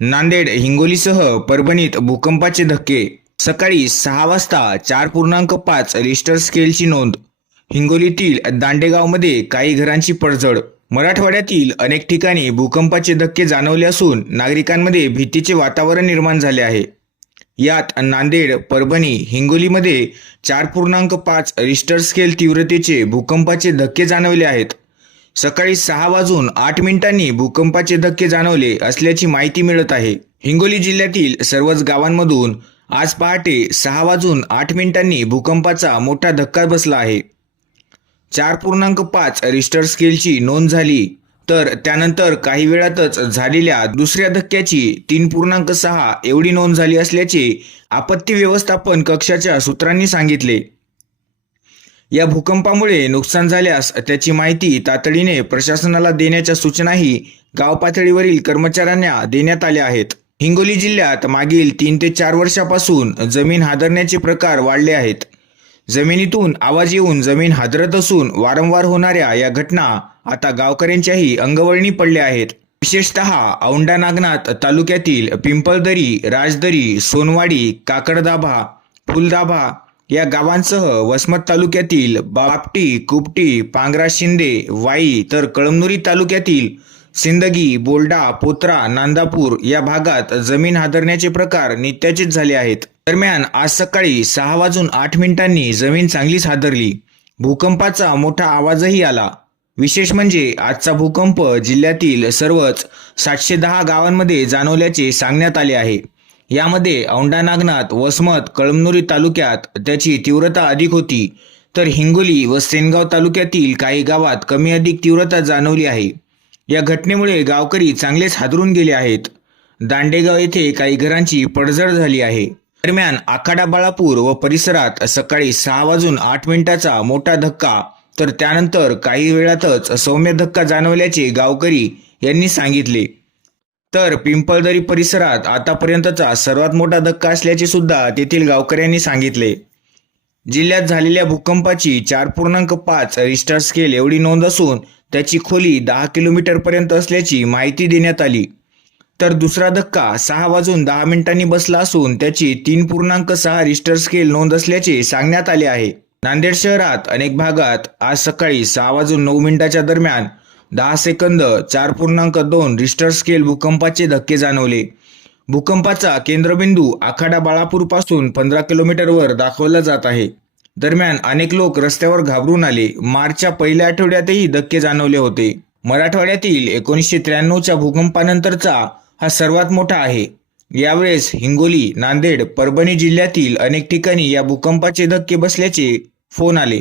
नांदेड हिंगोलीसह परभणीत भूकंपाचे धक्के. सकाळी सहा वाजता चार पूर्णांक पाच रिस्टर स्केलची नोंद. हिंगोलीतील दांडेगावमध्ये काही घरांची पडझड. मराठवाड्यातील अनेक ठिकाणी भूकंपाचे धक्के जाणवले असून नागरिकांमध्ये भीतीचे वातावरण निर्माण झाले आहे. यात नांदेड परभणी हिंगोलीमध्ये चार पूर्णांक पाच रिस्टर स्केल तीव्रतेचे भूकंपाचे धक्के जाणवले आहेत. सकाळी सहा वाजून आठ मिनिटांनी भूकंपाचे धक्के जाणवले असल्याची माहिती मिळत आहे. हिंगोली जिल्ह्यातील सर्वच गावांमधून आज पहाटे सहा वाजून आठ मिनिटांनी भूकंपाचा मोठा धक्का बसला आहे. चार पूर्णांक पाच रिस्टर स्केलची नोंद झाली तर त्यानंतर काही वेळातच झालेल्या दुसऱ्या धक्क्याची तीन पूर्णांक सहा एवढी नोंद झाली असल्याचे आपत्ती व्यवस्थापन कक्षाच्या सूत्रांनी सांगितले. या भूकंपामुळे नुकसान झाल्यास त्याची माहिती तातडीने प्रशासनाला देण्याच्या सूचनाही गाव पातळीवरील कर्मचाऱ्यांना देण्यात आल्या आहेत. हिंगोली जिल्ह्यात मागील तीन ते चार वर्षापासून जमीन हादरण्याचे प्रकार वाढले आहेत. जमिनीतून आवाज येऊन जमीन हादरत असून वारंवार होणाऱ्या या घटना आता गावकऱ्यांच्याही अंगवळणी पडल्या आहेत. विशेषतः औंढा नागनाथ तालुक्यातील पिंपळदरी राजदरी सोनवाडी काकडदाभा फुलदाभा या गावांसह वसमत तालुक्यातील बापटी कुपटी पांगरा शिंदे वाई तर कळमनुरी तालुक्यातील सिंदगी बोल्डा पोत्रा नांदापूर या भागात जमीन हादरण्याचे प्रकार नित्याचेच झाले आहेत. दरम्यान आज सकाळी सहा वाजून आठ मिनिटांनी जमीन चांगलीच हादरली. भूकंपाचा मोठा आवाजही आला. विशेष म्हणजे आजचा भूकंप जिल्ह्यातील सर्वच सातशे दहा गावांमध्ये जाणवल्याचे सांगण्यात आले आहे. यामध्ये औंढा नागनाथ वसमत कळमनुरी तालुक्यात त्याची तीव्रता अधिक होती. तर हिंगोली व सेनगाव तालुक्यातील काही गावात कमी अधिक तीव्रता जाणवली आहे. या घटनेमुळे गावकरी चांगलेच हादरून गेले आहेत. दांडेगाव येथे काही घरांची पडझड झाली आहे. दरम्यान आखाडा बाळापूर व परिसरात सकाळी सहा वाजून आठ मिनिटाचा मोठा धक्का तर त्यानंतर काही वेळातच सौम्य धक्का जाणवल्याचे गावकरी यांनी सांगितले. तर पिंपळदरी परिसरात आतापर्यंतचा सर्वात मोठा धक्का असल्याचे सुद्धा तेथील गावकऱ्यांनी सांगितले. जिल्ह्यात झालेल्या भूकंपाची चार पूर्णांक पाच रिस्टर स्केल एवढी नोंद असून त्याची खोली दहा किलोमीटर पर्यंत असल्याची माहिती देण्यात आली. तर दुसरा धक्का सहा वाजून दहा मिनिटांनी बसला असून त्याची तीन पूर्णांक सहा रिस्टर स्केल नोंद असल्याचे सांगण्यात आले आहे. नांदेड शहरात अनेक भागात आज सकाळी सहा वाजून नऊ मिनिटाच्या दरम्यान दहा सेकंद चार पूर्णांक दोन रिस्टर स्केल भूकंपाचे धक्के जाणवले. भूकंपाचा केंद्रबिंदू आखाडा बाळापूरपासून पंधरा किलोमीटरवर दाखवला जात आहे. दरम्यान अनेक लोक रस्त्यावर घाबरून आले. मार्चच्या पहिल्या आठवड्यातही धक्के जाणवले होते. मराठवाड्यातील एकोणीसशे त्र्याण्णवच्या भूकंपानंतरचा हा सर्वात मोठा आहे. यावेळेस हिंगोली नांदेड परभणी जिल्ह्यातील अनेक ठिकाणी या भूकंपाचे धक्के बसल्याचे फोन आले.